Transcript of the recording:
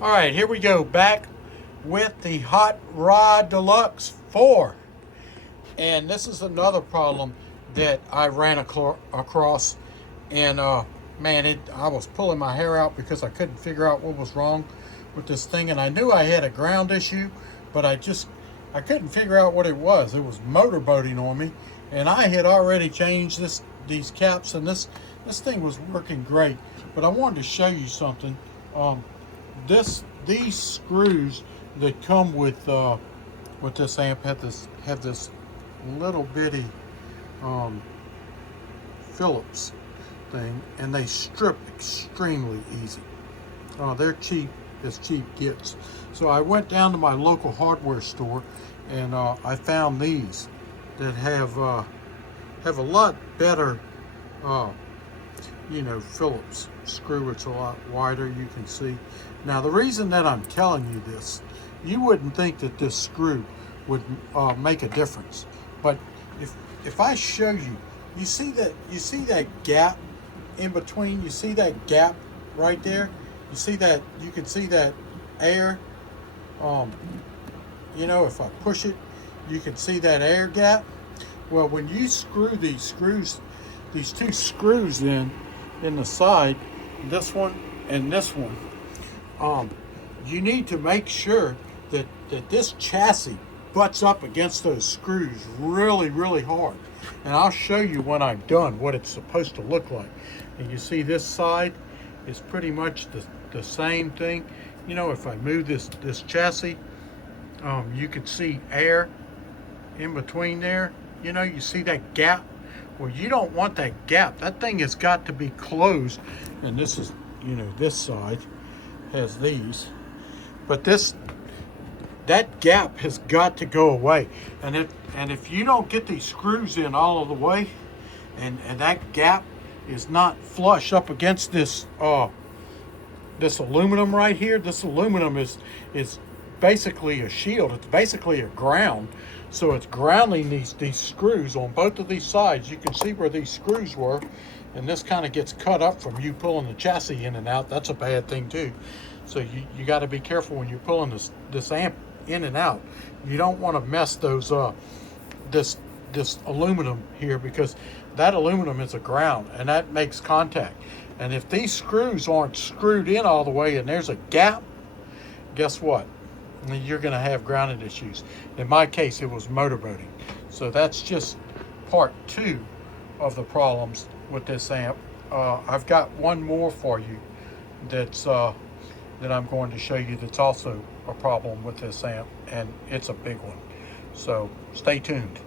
All right, here we go, back with the Hot Rod Deluxe 4. And this is another problem that I ran across. And man, I was pulling my hair out because I couldn't figure out what was wrong with this thing. And I knew I had a ground issue, but I couldn't figure out what it was. It was motorboating on me. And I had already changed these caps, and this thing was working great. But I wanted to show you something. These screws that come with this amp have this little bitty Phillips thing, and they strip extremely easy. They're cheap as cheap gets. So I went down to my local hardware store, and I found these that have a lot better Phillips screw. It's a lot wider, you can see. Now the reason that I'm telling you this, you wouldn't think that this screw would make a difference, but if I show you, you see that gap in between, you see that gap right there, you can see that air, if I push it, you can see that air gap. Well, when you screw these two screws in the side, this one and this one, you need to make sure that this chassis butts up against those screws really, really hard. And I'll show you when I'm done what it's supposed to look like. And you see this side is pretty much the same thing. If I move this chassis, you can see air in between there. You see that gap? Well, you don't want that gap. That thing has got to be closed. And this is, this side has these. But that gap has got to go away. And if you don't get these screws in all of the way, and that gap is not flush up against this aluminum right here. This aluminum is basically a shield. It's basically a ground. So it's grounding these screws on both of these sides. You can see where these screws were, and this kind of gets cut up from you pulling the chassis in and out. That's a bad thing too. So you got to be careful when you're pulling this amp in and out. You don't want to mess those this aluminum here, because that aluminum is a ground and that makes contact. And if these screws aren't screwed in all the way and there's a gap, guess what? You're going to have grounding issues. In my case, it was motorboating. So that's just part 2 of the problems with this amp. I've got one more for you that I'm going to show you that's also a problem with this amp, and it's a big one. So stay tuned.